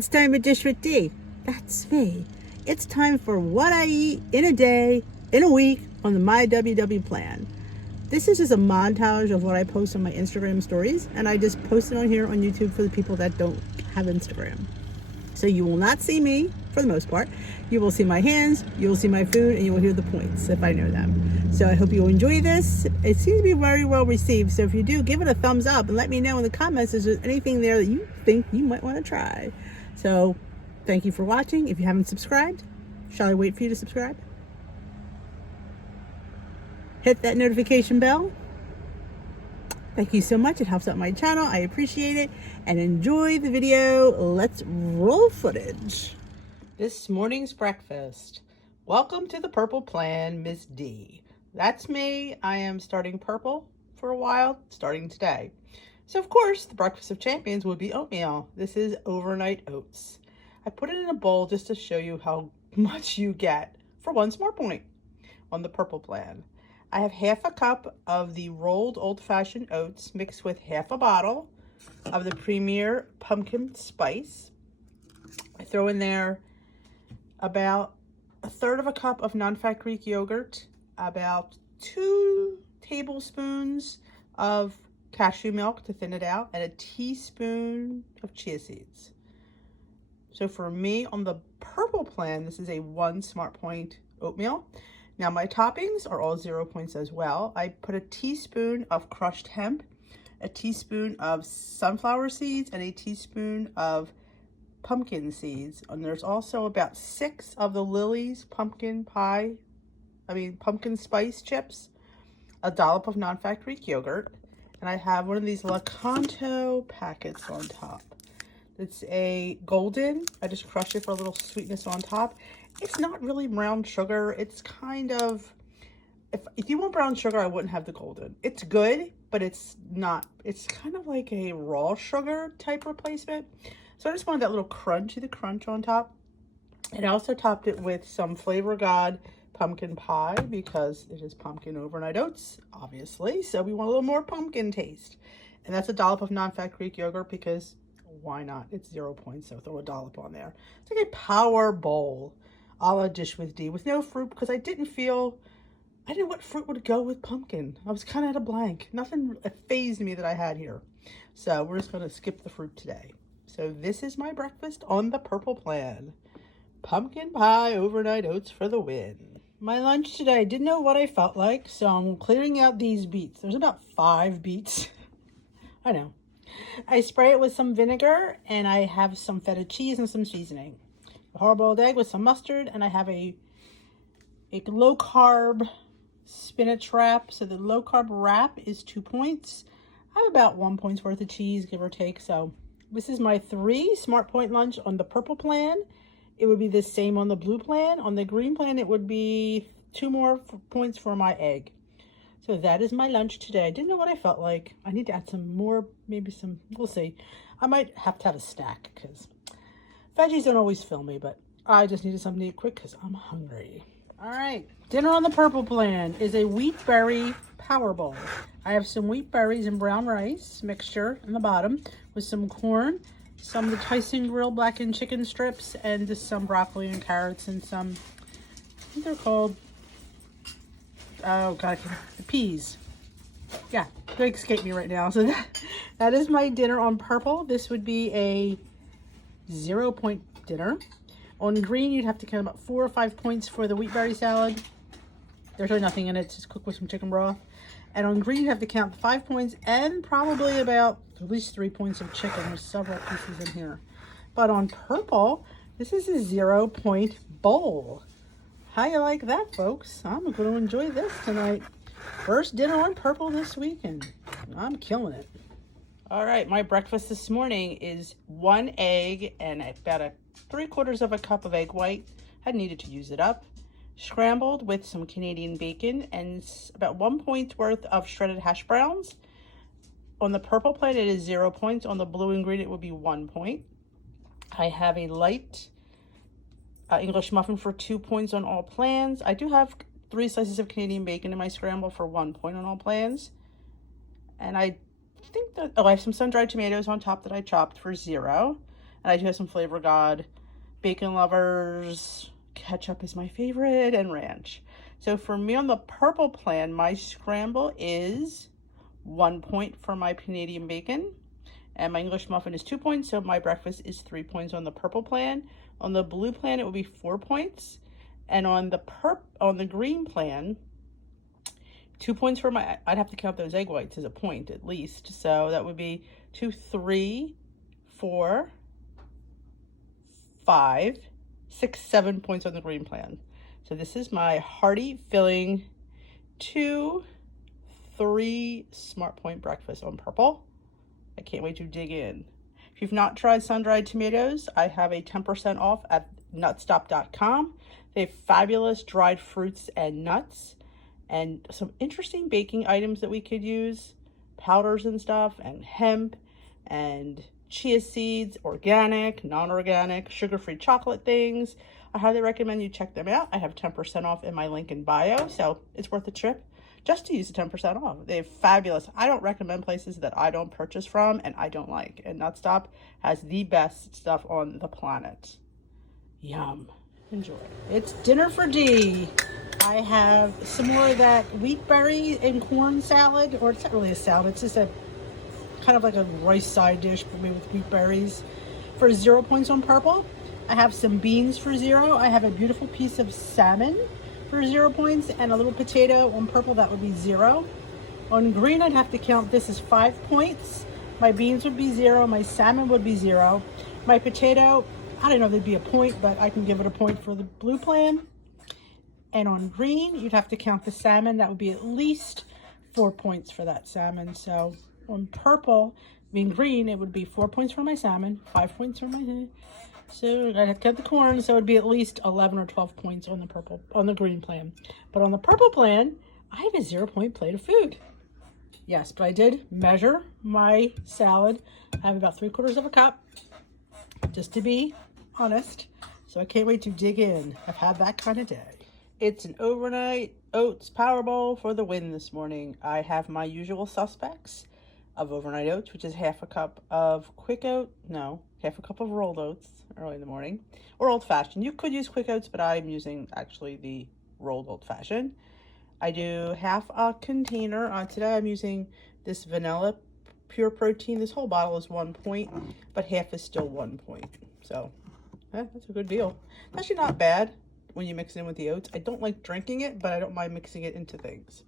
It's time to dish with D. That's me. It's time for what I eat in a day, in a week, on the My WW plan. This is just a montage of what I post on my Instagram stories, and I just post it on here on YouTube for the people that don't have Instagram. So you will not see me, for the most part. You will see my hands, you will see my food, and you will hear the points if I know them. So I hope you'll enjoy this. It seems to be very well received, so if you do, give it a thumbs up and let me know in the comments if there's anything there that you think you might want to try. So thank you for watching. If you haven't subscribed, shall I wait for you to subscribe? Hit that notification bell. Thank you so much. It helps out my channel. I appreciate it. And enjoy the video. Let's roll footage. This morning's breakfast. Welcome to the Purple Plan, Miss D. That's me. I am starting purple for a while, starting today. So of course, the breakfast of champions would be oatmeal. This is overnight oats. I put it in a bowl just to show you how much you get for one smart point on the Purple Plan. I have half a cup of the rolled old-fashioned oats mixed with half a bottle of the Premier pumpkin spice. I throw in there about a third of a cup of non-fat Greek yogurt, about 2 tablespoons of cashew milk to thin it out, and a teaspoon of chia seeds. So for me, on the Purple Plan, this is a 1 smart point oatmeal. Now my toppings are all 0 points as well. I put a teaspoon of crushed hemp, a teaspoon of sunflower seeds, and a teaspoon of pumpkin seeds. And there's also about 6 of the Lily's pumpkin spice chips, a dollop of non-fat Greek yogurt, and I have one of these Lakanto packets on top. It's a golden. I just crushed it for a little sweetness on top. It's not really brown sugar. It's kind of, if you want brown sugar, I wouldn't have the golden. It's good, but it's not. It's kind of like a raw sugar type replacement. So I just wanted that little crunchy, the crunch on top. And I also topped it with some Flavor God pumpkin pie because it is pumpkin overnight oats, obviously. So we want a little more pumpkin taste. And that's a dollop of non-fat Greek yogurt because why not? It's 0 points, so throw a dollop on there. It's like a power bowl a la Dish with D with no fruit because I didn't know what fruit would go with pumpkin. I was kind of at a blank. Nothing fazed me that I had here. So we're just going to skip the fruit today. So this is my breakfast on the Purple Plan. Pumpkin pie overnight oats for the win. My lunch today, I didn't know what I felt like, so I'm clearing out these beets. There's about 5 beets. I know. I spray it with some vinegar, and I have some feta cheese and some seasoning. A hard-boiled egg with some mustard, and I have a low-carb spinach wrap. So the low-carb wrap is 2 points. I have about 1 point's worth of cheese, give or take. So this is my 3 smart point lunch on the Purple Plan. It would be the same on the Blue Plan. On the Green Plan, it would be 2 more points for my egg. So that is my lunch today. I didn't know what I felt like. I need to add some more, maybe some, we'll see. I might have to have a snack because veggies don't always fill me, but I just needed something to eat quick because I'm hungry. All right, dinner on the Purple Plan is a wheat berry power bowl. I have some wheat berries and brown rice mixture in the bottom with some corn, some of the Tyson Grill blackened chicken strips, and just some broccoli and carrots and some, I think they're called, oh God, the peas. Yeah, they escape me right now. So that is my dinner on Purple. This would be a 0 point dinner. On Green, you'd have to count about 4 or 5 points for the wheat berry salad. There's really nothing in it. It's just cooked with some chicken broth. And on Green, you have to count 5 points and probably about at least 3 points of chicken. There's several pieces in here. But on Purple, this is a 0 point bowl. How you like that, folks? I'm going to enjoy this tonight. First dinner on Purple this weekend. I'm killing it. All right, my breakfast this morning is 1 egg and about 3/4 of a cup of egg white. I needed to use it up. Scrambled with some Canadian bacon and about 1 point worth of shredded hash browns. On the Purple Plan, it is 0 points. On the Blue and Green, it would be 1 point. I have a light English muffin for 2 points on all plans. I do have 3 slices of Canadian bacon in my scramble for 1 point on all plans. And I think that, I have some sun-dried tomatoes on top that I chopped for 0. And I do have some Flavor God, Bacon Lovers, ketchup is my favorite, and ranch. So for me on the purple plan, my scramble is 1 point for my Canadian bacon. And my English muffin is 2 points, so my breakfast is 3 points on the purple plan. On the blue plan, it will be 4 points. And on the green plan, 2 points for my, I'd have to count those egg whites as a point at least. So that would be 2, 3, 4, 5, 6, 7 points on the green plan. So this is my hearty, filling 2, 3 Smart Point breakfast on purple. I can't wait to dig in. If you've not tried sun-dried tomatoes, I have a 10% off at nutstop.com. They have fabulous dried fruits and nuts and some interesting baking items that we could use, powders and stuff, and hemp and chia seeds, organic, non-organic, sugar-free chocolate things. I highly recommend you check them out. I have 10% off in my link in bio, so it's worth the trip just to use the 10% off. They're fabulous. I don't recommend places that I don't purchase from and I don't like. And Nutstop has the best stuff on the planet. Yum. Enjoy. It's dinner for D. I have some more of that wheat berry and corn salad, or it's not really a salad, it's just a kind of like a rice side dish for me with wheat berries for 0 points on purple. I have some beans for 0. I have a beautiful piece of salmon for 0 points and a little potato on purple, that would be 0. On green, I'd have to count this as 5 points. My beans would be 0, my salmon would be 0. My potato, I don't know if they'd be a point, but I can give it a point for the blue plan. And on green, you'd have to count the salmon, that would be at least 4 points for that salmon. So on purple, green, it would be 4 points for my salmon, 5 points for my, so I have to cut the corn, so it would be at least 11 or 12 points on the green plan. But on the purple plan, I have a 0 point plate of food. Yes, but I did measure my salad. I have about 3/4 of a cup, just to be honest. So I can't wait to dig in. I've had that kind of day. It's an overnight oats power bowl for the win this morning. I have my usual suspects of overnight oats, which is half a cup of half a cup of rolled oats early in the morning, or old fashioned. You could use quick oats, but I'm using actually the rolled old fashioned. I do half a container. Today I'm using this vanilla pure protein. This whole bottle is 1 point, but half is still 1 point. So that's a good deal. It's actually not bad when you mix it in with the oats. I don't like drinking it, but I don't mind mixing it into things.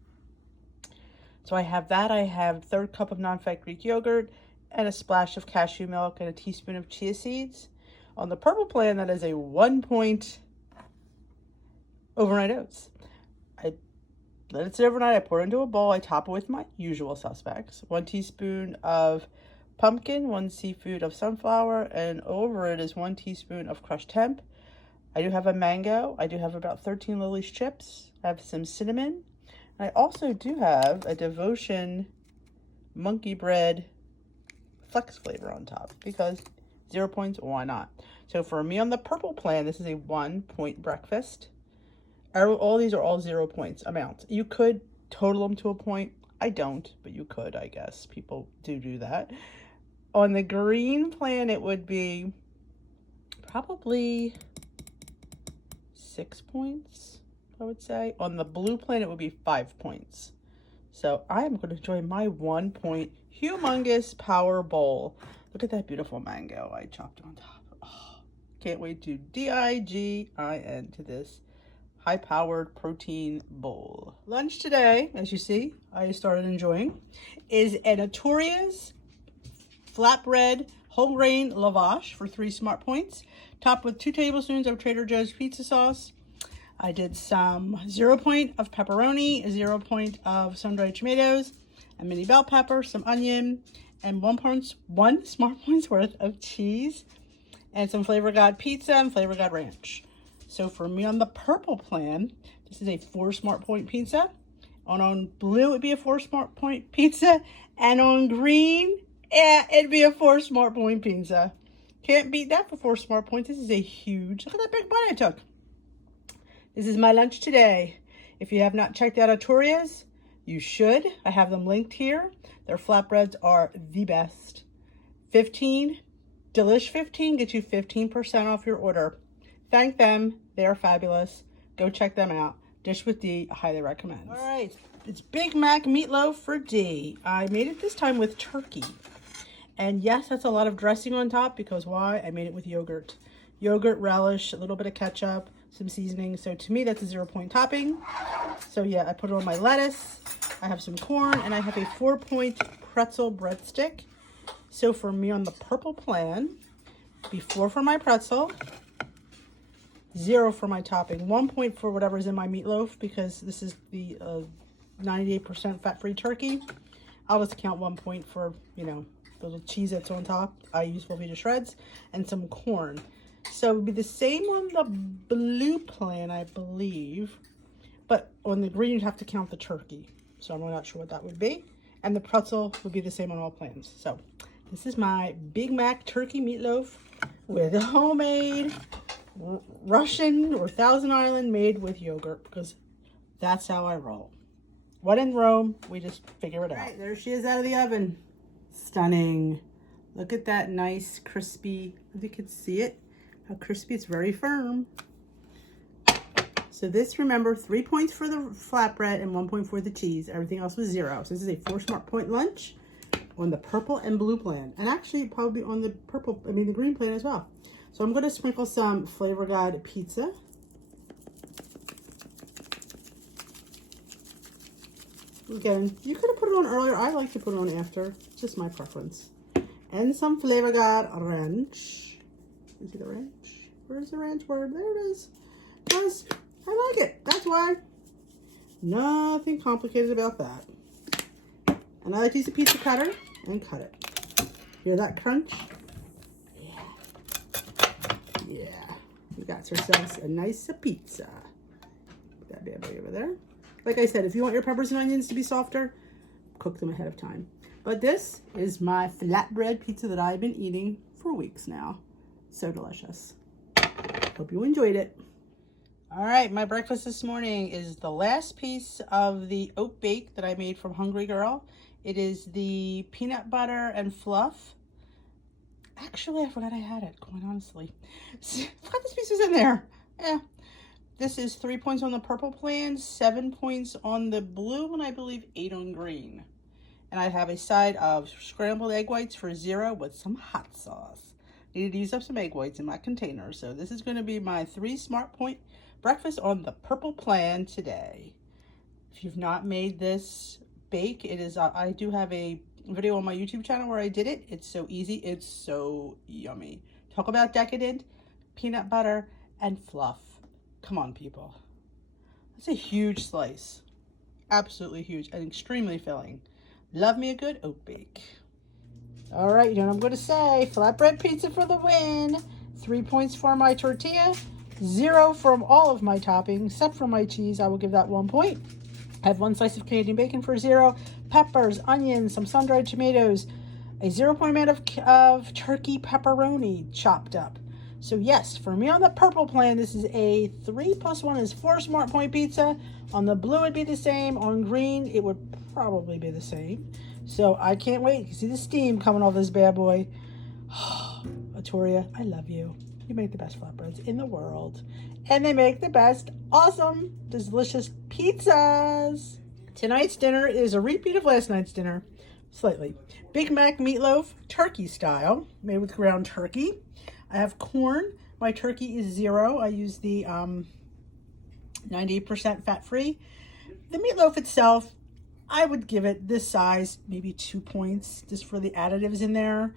So I have that. I have 1/3 cup of non-fat Greek yogurt and a splash of cashew milk and a teaspoon of chia seeds. On the purple plan, that is a 1 point overnight oats. I let it sit overnight. I pour it into a bowl. I top it with my usual suspects. 1 teaspoon of pumpkin, 1 seafood of sunflower, and over it is 1 teaspoon of crushed hemp. I do have a mango. I do have about 13 Lily's chips. I have some cinnamon. I also do have a Devotion monkey bread flex flavor on top because 0 points, why not? So for me on the purple plan, this is a 1 point breakfast. All these are all 0 points amounts. You could total them to a point. I don't, but you could, I guess. People do that. On the green plan, it would be probably 6 points, I would say. On the blue plan, it would be 5 points. So I am going to enjoy my 1 point humongous power bowl. Look at that beautiful mango I chopped on top. Oh, can't wait to digin to this high-powered protein bowl. Lunch today, as you see, I started enjoying, is a Notorious flatbread whole grain lavash for 3 smart points, topped with 2 tablespoons of Trader Joe's pizza sauce. I did some 0 point of pepperoni, 0 point of sun-dried tomatoes, a mini bell pepper, some onion, and 1 smart points worth of cheese, and some Flavor God pizza and Flavor God ranch. So for me on the purple plan, this is a 4 smart point pizza. On blue, it'd be a 4 smart point pizza. And on green, it'd be a 4 smart point pizza. Can't beat that for 4 smart points. This is a huge, look at that big bite I took. This is my lunch today. If you have not checked out Notorious, you should. I have them linked here. Their flatbreads are the best. 15 Delish15 gets you 15% off your order. Thank them. They are fabulous. Go check them out. Dish with D, I highly recommend. All right, it's Big Mac Meatloaf for D. I made it this time with turkey. And yes, that's a lot of dressing on top because why? I made it with yogurt. Yogurt, relish, a little bit of ketchup, some seasoning. So to me, that's a 0-point topping. So yeah, I put it on my lettuce. I have some corn and I have a 4-point pretzel breadstick. So for me on the purple plan, before for my pretzel, 0 for my topping, 1 point for whatever's in my meatloaf because this is the 98% fat-free turkey. I'll just count 1 point for, you know, the little cheese that's on top. I use Velveeta shreds and some corn. So it would be the same on the blue plan, I believe. But on the green, you'd have to count the turkey. So I'm not sure what that would be. And the pretzel would be the same on all plans. So this is my Big Mac Turkey Meatloaf with homemade Russian or Thousand Island made with yogurt because that's how I roll. When in Rome, we just figure it out. All right, there she is out of the oven. Stunning. Look at that nice crispy, if you can see it, how crispy, it's very firm. So this, remember, 3 points for the flatbread and 1 point for the cheese. Everything else was 0. So this is a 4 smart point lunch on the purple and blue plan. And actually probably on the the green plan as well. So I'm going to sprinkle some Flavor God pizza. Again, you could have put it on earlier. I like to put it on after. It's just my preference. And some Flavor God ranch. You see the ranch? Where's the ranch word? There it is. Guys, I like it. That's why. Nothing complicated about that. And I like to use a pizza cutter and cut it. Hear that crunch? Yeah. We got ourselves a nice pizza. Put that bad boy over there. Like I said, if you want your peppers and onions to be softer, cook them ahead of time. But this is my flatbread pizza that I've been eating for weeks now. So delicious. Hope you enjoyed it. All right, my breakfast this morning is the last piece of the oat bake that I made from Hungry Girl. It is the peanut butter and fluff. Actually, I forgot I had it, quite honestly. I forgot this piece was in there. Yeah. This is 3 points on the purple plan, 7 points on the blue, and I believe 8 on green. And I have a side of scrambled egg whites for 0 with some hot sauce. Needed to use up some egg whites in my container. So this is going to be my 3 smart point breakfast on the purple plan today. If you've not made this bake, it is, I do have a video on my YouTube channel where I did it. It's so easy. It's so yummy. Talk about decadent, peanut butter, and fluff. Come on, people. That's a huge slice. Absolutely huge and extremely filling. Love me a good oat bake. All right, you know what I'm going to say. Flatbread pizza for the win. 3 points for my tortilla. 0 from all of my toppings, except for my cheese. I will give that 1 point. I have 1 slice of Canadian bacon for 0. Peppers, onions, some sun-dried tomatoes. A 0-point amount of turkey pepperoni chopped up. So yes, for me on the purple plan, this is a 3 + 1 is 4 smart point pizza. On the blue, it'd be the same. On green, it would probably be the same. So I can't wait. You see the steam coming off this bad boy. Atoria, I love you. You make the best flatbreads in the world. And they make the best, awesome, delicious pizzas. Tonight's dinner is a repeat of last night's dinner. Slightly. Big Mac Meatloaf, turkey style, made with ground turkey. I have corn. My turkey is 0. I use the 98% fat-free. The meatloaf itself, I would give it this size, maybe 2 points, just for the additives in there.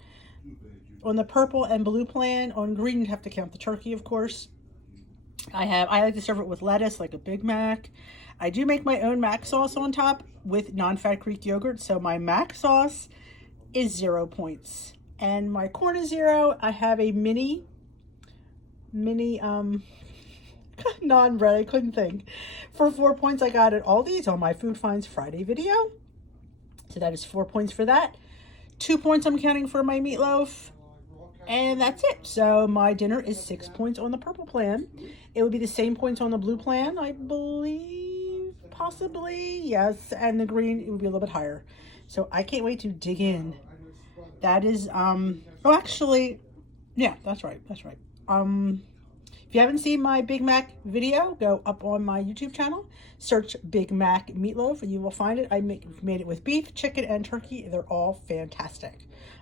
On the purple and blue plan, on green, you'd have to count the turkey, of course. I like to serve it with lettuce, like a Big Mac. I do make my own Mac sauce on top with non-fat Greek yogurt, so my Mac sauce is 0 points. And my corn is 0. I have a mini non-bread, I couldn't think. For 4 points, I got it all these on my Food Finds Friday video. So that is 4 points for that. 2 points I'm counting for my meatloaf. And that's it. So my dinner is 6 points on the purple plan. It would be the same points on the blue plan, I believe, possibly. Yes, and the green, it would be a little bit higher. So I can't wait to dig in. That is, actually, Yeah, that's right. That's right. If you haven't seen my Big Mac video, go up on my YouTube channel, search Big Mac Meatloaf, and you will find it. Made it with beef, chicken, and turkey. They're all fantastic.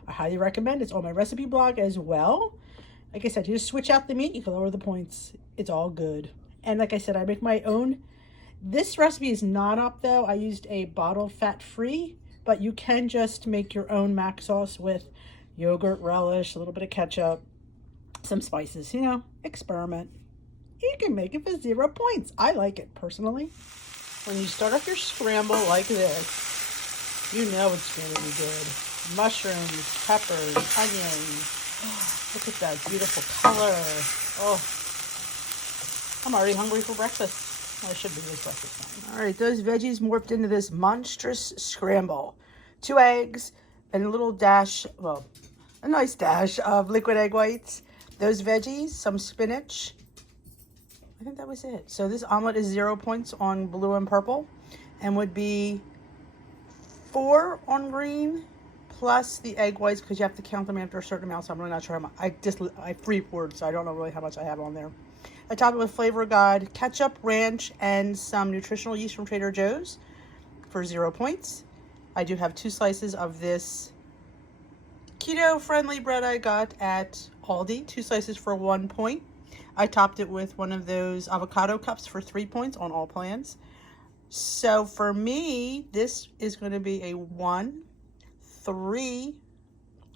I highly recommend. It's on my recipe blog as well. Like I said, you just switch out the meat, you can lower the points. It's all good. And like I said, I make my own. This recipe is not up though. I used a bottle fat-free, but you can just make your own mac sauce with yogurt, relish, a little bit of ketchup, some spices, you know, experiment. You can make it for 0 points. I like it personally. When you start off your scramble like this, you know it's going to be good. Mushrooms, peppers, onions. Oh, look at that beautiful color. Oh, I'm already hungry for breakfast. Well, I should be this breakfast time. All right, those veggies morphed into this monstrous scramble. 2 eggs and a little dash, well, a nice dash of liquid egg whites. Those veggies, some spinach. I think that was it. So this omelet is 0 points on blue and purple and would be 4 on green plus the egg whites because you have to count them after a certain amount. So I'm really not sure how much. I free-poured, so I don't know really how much I have on there. I topped it with Flavor of God, ketchup, ranch, and some nutritional yeast from Trader Joe's for 0 points. I do have 2 slices of this keto-friendly bread I got at Aldi, 2 slices for 1 point. I topped it with one of those avocado cups for 3 points on all plans. So for me, this is going to be a 1, 3,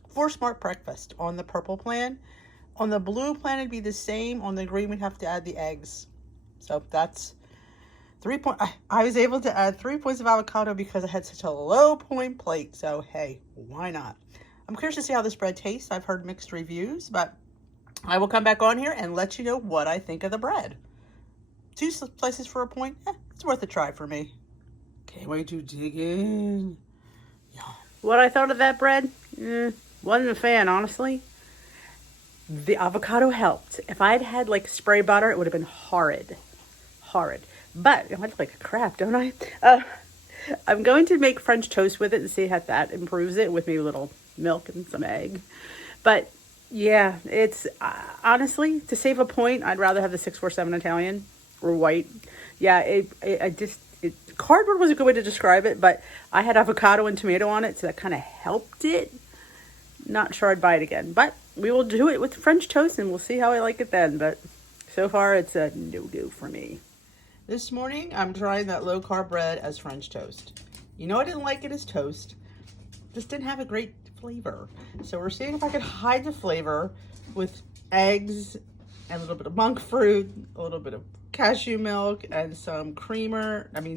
4 smart breakfast on the purple plan. On the blue plan, it'd be the same. On the green, we'd have to add the eggs. So that's 3 points. I was able to add 3 points of avocado because I had such a low point plate. So hey, why not? I'm curious to see how this bread tastes. I've heard mixed reviews, but I will come back on here and let you know what I think of the bread. 2 slices for a point. It's worth a try for me. Can't wait to dig in. Yum. What I thought of that bread? Wasn't a fan, honestly. The avocado helped. If I'd had like spray butter, it would have been horrid. Horrid. But I look like a crap, don't I? I'm going to make French toast with it and see how that improves it with maybe a little milk and some egg. But yeah, it's honestly, to save a point, I'd rather have the 647 Italian or white. Yeah, cardboard was a good way to describe it, but I had avocado and tomato on it, so that kind of helped it. Not sure I'd buy it again, but we will do it with French toast and we'll see how I like it then. But so far, it's a no-go for me. This morning, I'm trying that low-carb bread as French toast. You know I didn't like it as toast. Just didn't have a great flavor. So we're seeing if I could hide the flavor with eggs and a little bit of monk fruit, a little bit of cashew milk, and some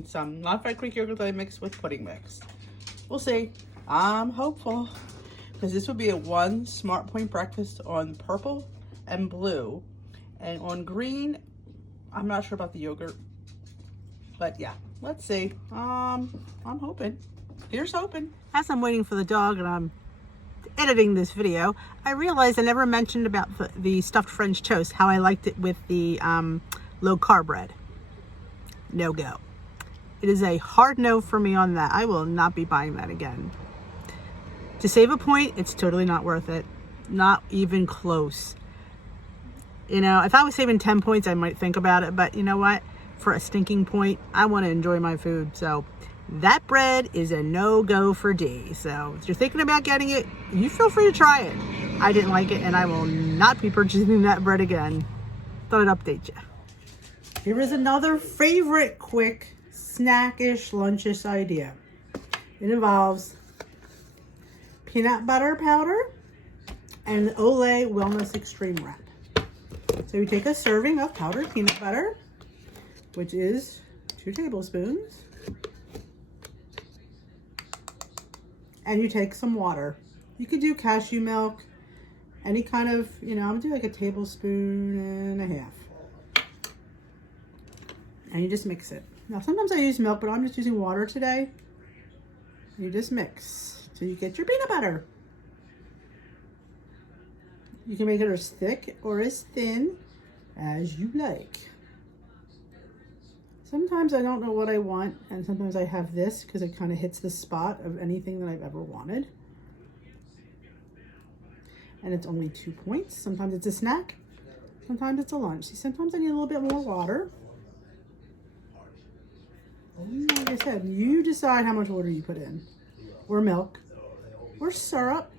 some modified Greek yogurt that I mixed with pudding mix. We'll see. I'm hopeful because this would be a 1 smart point breakfast on purple and blue, and on green, I'm not sure about the yogurt, but yeah, let's see. I'm hoping. Here's hoping. As I'm waiting for the dog and I'm editing this video, I realized I never mentioned about the stuffed French toast, how I liked it with the low carb bread. No go. It is a hard no for me on that. I will not be buying that again. To save a point, it's totally not worth it. Not even close. You know, if I was saving 10 points, I might think about it, but you know what? For a stinking point, I want to enjoy my food, so that bread is a no-go for D. So if you're thinking about getting it, you feel free to try it. I didn't like it, and I will not be purchasing that bread again. Thought I'd update you. Here is another favorite quick snackish lunchish idea. It involves peanut butter powder and Olay Wellness Extreme Wrap. So you take a serving of powdered peanut butter, which is 2 tablespoons. And you take some water. You could do cashew milk, any kind of, I'm gonna do like a tablespoon and a half. And you just mix it. Now sometimes I use milk, but I'm just using water today. You just mix till you get your peanut butter. You can make it as thick or as thin as you like. Sometimes I don't know what I want, and sometimes I have this because it kind of hits the spot of anything that I've ever wanted. and it's only 2 points. Sometimes it's a snack, sometimes it's a lunch. See, sometimes I need a little bit more water. Like I said, you decide how much water you put in, or milk, or syrup,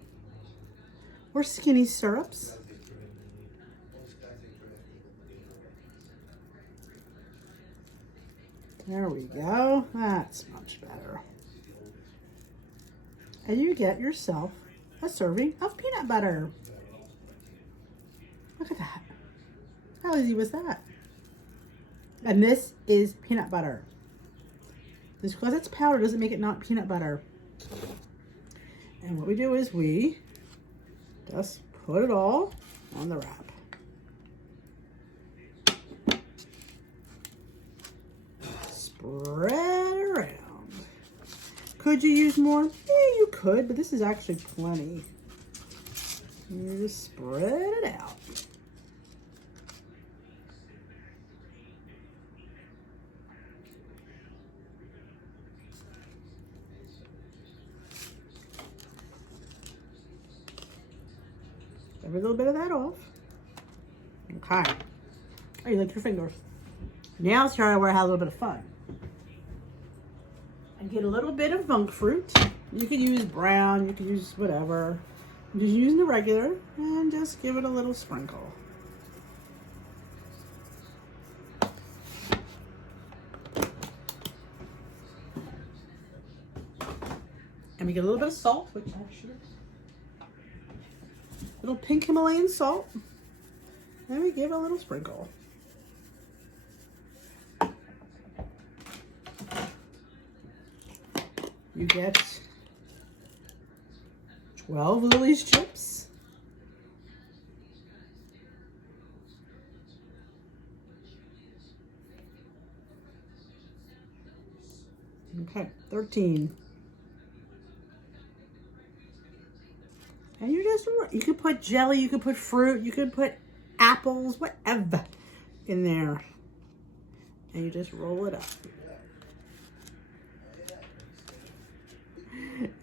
or skinny syrups. There we go. That's much better. And you get yourself a serving of peanut butter. Look at that. How easy was that? And this is peanut butter. Just because it's powder doesn't make it not peanut butter. And what we do is we just put it all on the wrap. Spread around. Could you use more? Yeah, you could, but this is actually plenty. You just spread it out. Every little bit of that off. Okay. Oh, you like your fingers. Now it's time where I have a little bit of fun. And get a little bit of monk fruit. You could use brown, you could use whatever. I'm just using the regular and just give it a little sprinkle. And we get a little bit of salt, which actually, little pink Himalayan salt. And we give a little sprinkle. You get 12 Lily's chips. Okay, 13. And you could put jelly, you could put fruit, you could put apples, whatever in there. And you just roll it up.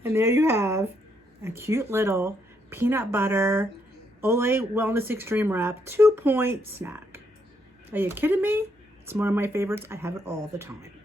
And there you have a cute little peanut butter Olay Wellness Extreme Wrap 2-point snack. Are you kidding me? It's one of my favorites. I have it all the time.